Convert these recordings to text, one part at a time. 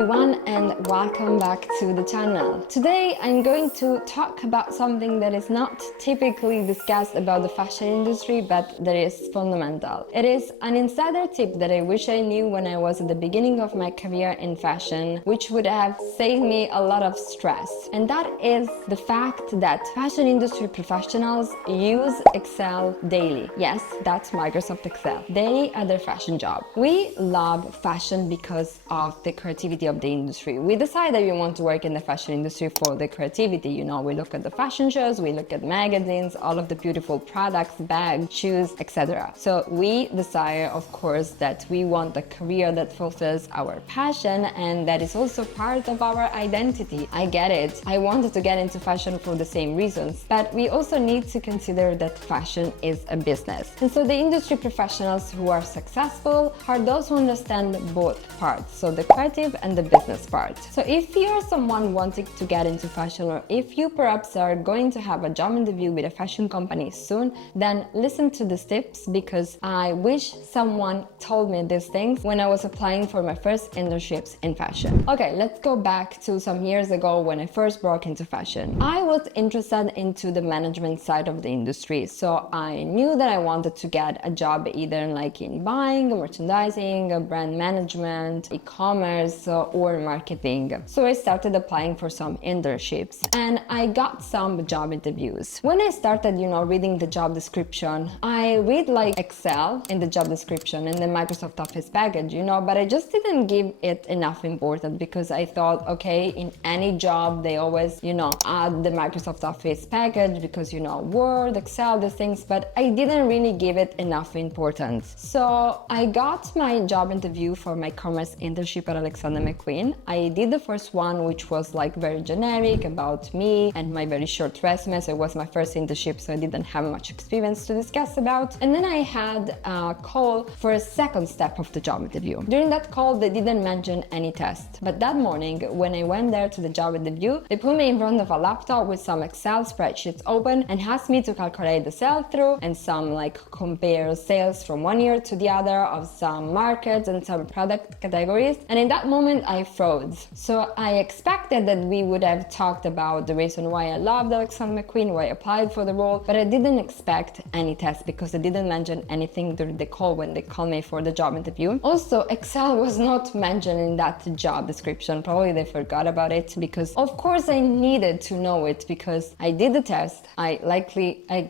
everyone and welcome back to the channel. Today I'm going to talk about something that is not typically discussed about the fashion industry, but that is fundamental. It is an insider tip that I wish I knew when I was at the beginning of my career in fashion, which would have saved me a lot of stress. And that is the fact that fashion industry professionals use Excel daily. Yes, that's Microsoft Excel. Daily at their fashion job. We love fashion because of the creativity of the industry. We decide that we want to work in the fashion industry for the creativity. You know, we look at the fashion shows, we look at magazines, all of the beautiful products, bags, shoes, etc. So we desire, of course, that we want a career that fulfills our passion and that is also part of our identity. I get it. I wanted to get into fashion for the same reasons, but we also need to consider that fashion is a business. And so the industry professionals who are successful are those who understand both parts, so the creative and the business part. So if you're someone wanting to get into fashion, or if you perhaps are going to have a job interview with a fashion company soon, then listen to these tips, because I wish someone told me these things when I was applying for my first internships in fashion. Okay, let's go back to some years ago when I first broke into fashion. I was interested into the management side of the industry, so I knew that I wanted to get a job either like in buying, merchandising, brand management, e-commerce, or marketing. So I started applying for some internships and I got some job interviews. When I started, reading the job description, I read like Excel in the job description and the Microsoft Office package, but I just didn't give it enough importance, because I thought, okay, in any job they always, add the Microsoft Office package because, Word, Excel, the things, but I didn't really give it enough importance. So I got my job interview for my commerce internship at Alexander McQueen. I did the first one, which was like very generic about me and my very short resume. So it was my first internship, so I didn't have much experience to discuss about. And then I had a call for a second step of the job interview. During that call, they didn't mention any test. But that morning, when I went there to the job interview, they put me in front of a laptop with some Excel spreadsheets open and asked me to calculate the sell-through and some compare sales from one year to the other of some markets and some product categories. And in that moment, I froze. So I expected that we would have talked about the reason why I loved Alexander McQueen, why I applied for the role, but I didn't expect any test because they didn't mention anything during the call when they called me for the job interview. Also, Excel was not mentioned in that job description. Probably they forgot about it, because of course I needed to know it, because I did the test, I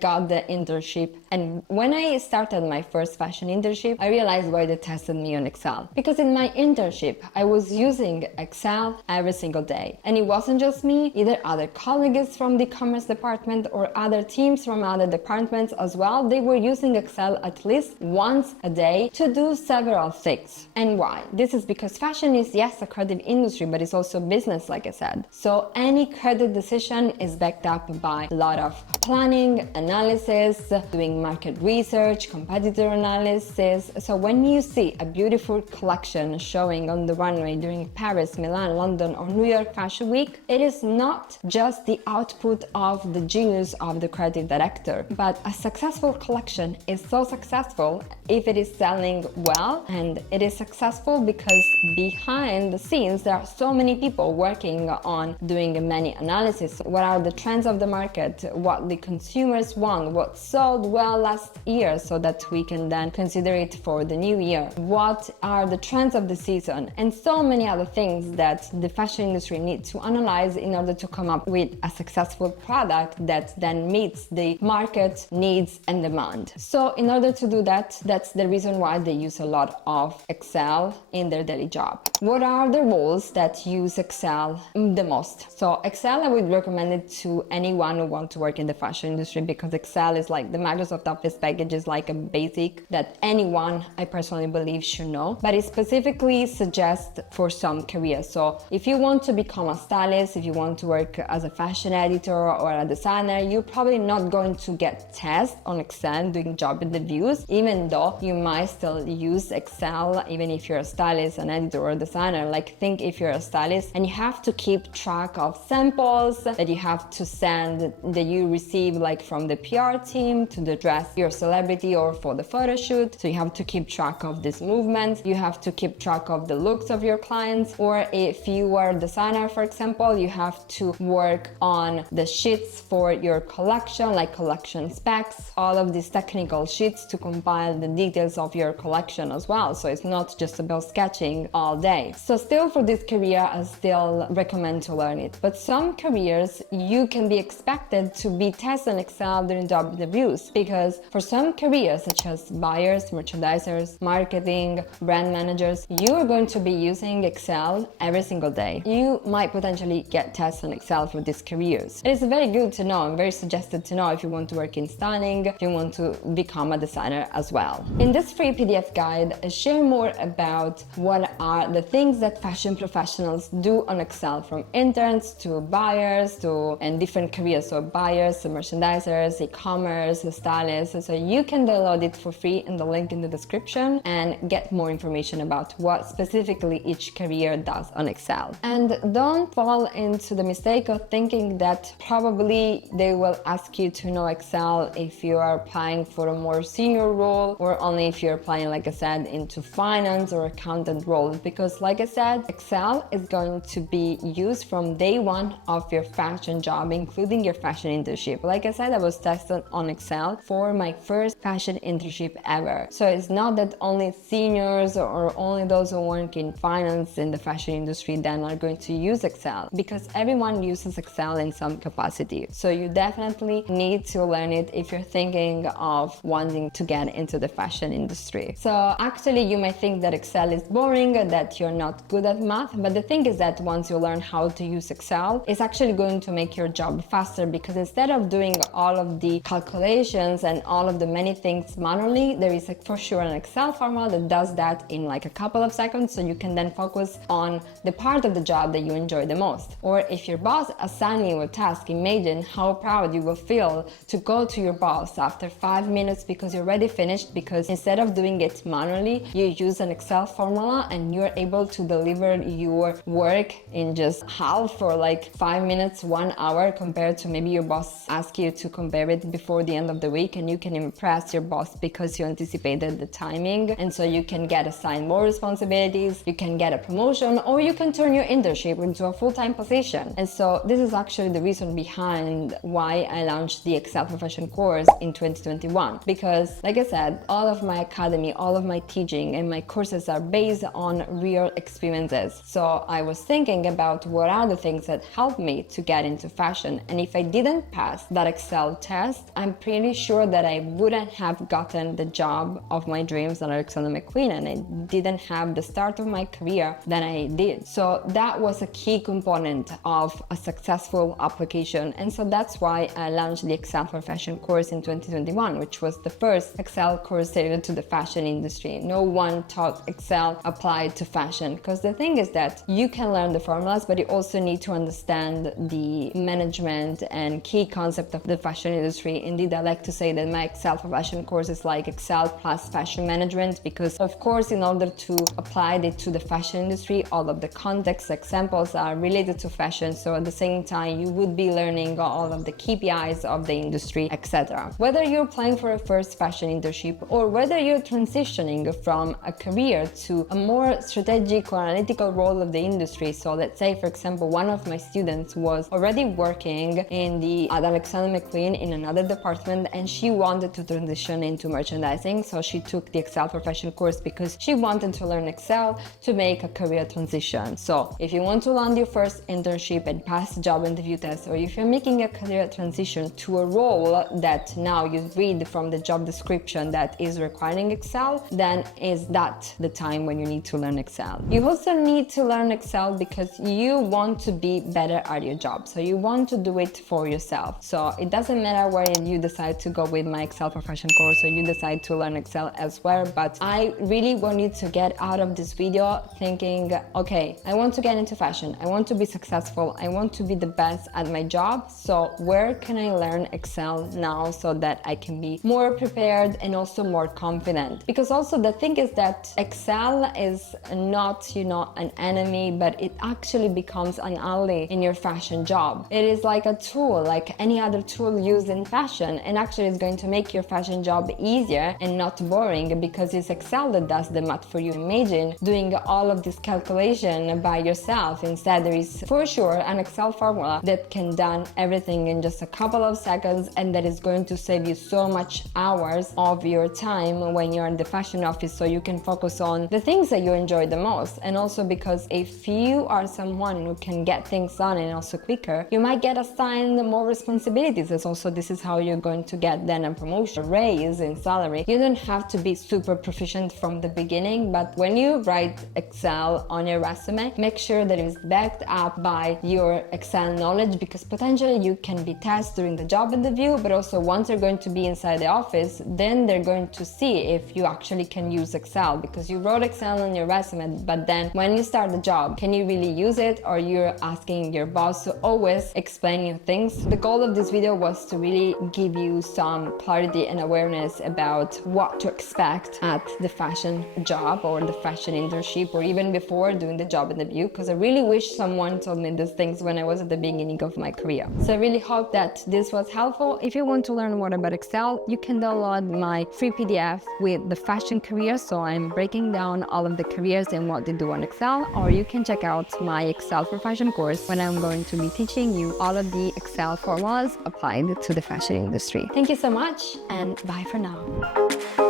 got the internship, and when I started my first fashion internship, I realized why they tested me on Excel. Because in my internship, I was using Excel every single day. And it wasn't just me, either other colleagues from the commerce department or other teams from other departments as well. They were using Excel at least once a day to do several things. And why? This is because fashion is, yes, a creative industry, but it's also business, like I said. So any credit decision is backed up by a lot of planning, analysis, doing market research, competitor analysis. So when you see a beautiful collection showing on the runway during Paris, Milan, London, or New York Fashion Week, it is not just the output of the genius of the creative director, but a successful collection is so successful if it is selling well, and it is successful because behind the scenes there are so many people working on doing many analysis. What are the trends of the market, what the consumers want, what sold well last year, so that we can then consider it for the new year, what are the trends of the season, and so many other things that the fashion industry needs to analyze in order to come up with a successful product that then meets the market needs and demand. So in order to do that, that's the reason why they use a lot of Excel in their daily job. What are the roles that use Excel the most? So Excel, I would recommend it to anyone who wants to work in the fashion industry, because Excel is like the Microsoft Office package, is like a basic that anyone, I personally believe, should know, but it specifically suggests for some careers. So if you want to become a stylist, if you want to work as a fashion editor or a designer, you're probably not going to get tests on Excel doing job interviews, even though you might still use Excel even if you're a stylist, an editor, or a designer. Think if you're a stylist and you have to keep track of samples that you have to send, that you receive from the PR team to the dress your celebrity or for the photo shoot. So you have to keep track of these movements, you have to keep track of the looks of your clients, deadlines, or if you are a designer, for example, you have to work on the sheets for your collection, like collection specs, all of these technical sheets to compile the details of your collection as well. So it's not just about sketching all day. So still for this career, I still recommend to learn it. But some careers, you can be expected to be testing Excel during job interviews, because for some careers such as buyers, merchandisers, marketing, brand managers, you are going to be using Excel every single day. You might potentially get tests on Excel for these careers. It is very good to know and very suggested to know if you want to work in styling, if you want to become a designer as well. In this free PDF guide, I share more about what are the things that fashion professionals do on Excel, from interns to buyers to and different careers, so buyers, merchandisers, e-commerce, stylists. So you can download it for free in the link in the description and get more information about what specifically each career does on Excel. And don't fall into the mistake of thinking that probably they will ask you to know Excel if you are applying for a more senior role, or only if you're applying, like I said, into finance or accountant roles, because like I said, Excel is going to be used from day one of your fashion job, including your fashion internship. Like I said, I was tested on Excel for my first fashion internship ever. So it's not that only seniors or only those who work in finance in the fashion industry then are going to use Excel, because everyone uses Excel in some capacity. So you definitely need to learn it if you're thinking of wanting to get into the fashion industry. So actually you might think that Excel is boring, that you're not good at math, but the thing is that once you learn how to use Excel, it's actually going to make your job faster, because instead of doing all of the calculations and all of the many things manually, there is for sure an Excel formula that does that in like a couple of seconds, so you can then focus on the part of the job that you enjoy the most. Or if your boss assigns you a task, imagine how proud you will feel to go to your boss after 5 minutes because you're already finished, because instead of doing it manually, you use an Excel formula and you're able to deliver your work in just half, or like 5 minutes, 1 hour, compared to maybe your boss asks you to compare it before the end of the week, and you can impress your boss because you anticipated the timing, and so you can get assigned more responsibilities, you can get a promotion, or you can turn your internship into a full-time position. And so this is actually the reason behind why I launched the Excel Profession course in 2021, because like I said, all of my academy, all of my teaching and my courses are based on real experiences. So I was thinking about what are the things that helped me to get into fashion, and if I didn't pass that Excel test, I'm pretty sure that I wouldn't have gotten the job of my dreams at Alexander McQueen, and I didn't have the start of my career that I did. So that was a key component of a successful application, and so that's why I launched the Excel for Fashion course in 2021, which was the first Excel course tailored to the fashion industry. No one taught Excel applied to fashion, because the thing is that you can learn the formulas, but you also need to understand the management and key concept of the fashion industry. Indeed, I like to say that my Excel for Fashion course is like Excel plus fashion management, because of course, in order to apply it to the fashion industry, all of the context examples are related to fashion. So at the same time, you would be learning all of the KPIs of the industry, etc. Whether you're applying for a first fashion internship, or whether you're transitioning from a career to a more strategic or analytical role of the industry. So let's say, for example, one of my students was already working at Alexander McQueen in another department, and she wanted to transition into merchandising. So she took the Excel Profession course because she wanted to learn Excel to make a career transition. So if you want to land your first internship and pass the job interview test, or if you're making a career transition to a role that now you read from the job description that is requiring Excel, then is that the time when you need to learn Excel. You also need to learn Excel because you want to be better at your job. So you want to do it for yourself. So it doesn't matter where you decide to go with my Excel Profession course, or you decide to learn Excel elsewhere, but I really want you to get out of this video thinking, okay, I want to get into fashion, I want to be successful, I want to be the best at my job. So where can I learn Excel now so that I can be more prepared and also more confident? Because also the thing is that Excel is not, an enemy, but it actually becomes an ally in your fashion job. It is like a tool, like any other tool used in fashion, and actually it's going to make your fashion job easier and not boring, because it's Excel that does the math for you. Imagine doing all of of this calculation by yourself. Instead, there is for sure an Excel formula that can done everything in just a couple of seconds, and that is going to save you so much hours of your time when you're in the fashion office, so you can focus on the things that you enjoy the most. And also because if you are someone who can get things done and also quicker, you might get assigned more responsibilities. And also this is how you're going to get then a promotion, raise in salary. You don't have to be super proficient from the beginning, but when you write Excel on your resume, make sure that it's backed up by your Excel knowledge, because potentially you can be tested during the job interview, but also once you're going to be inside the office, then they're going to see if you actually can use Excel, because you wrote Excel on your resume, but then when you start the job, can you really use it, or you're asking your boss to always explain you things? The goal of this video was to really give you some clarity and awareness about what to expect at the fashion job or the fashion internship, or even before doing the job interview, because I really wish someone told me these things when I was at the beginning of my career. So I really hope that this was helpful. If you want to learn more about Excel, you can download my free PDF with the fashion career. So I'm breaking down all of the careers and what they do on Excel, or you can check out my Excel for Fashion course, when I'm going to be teaching you all of the Excel formulas applied to the fashion industry. Thank you so much, and bye for now.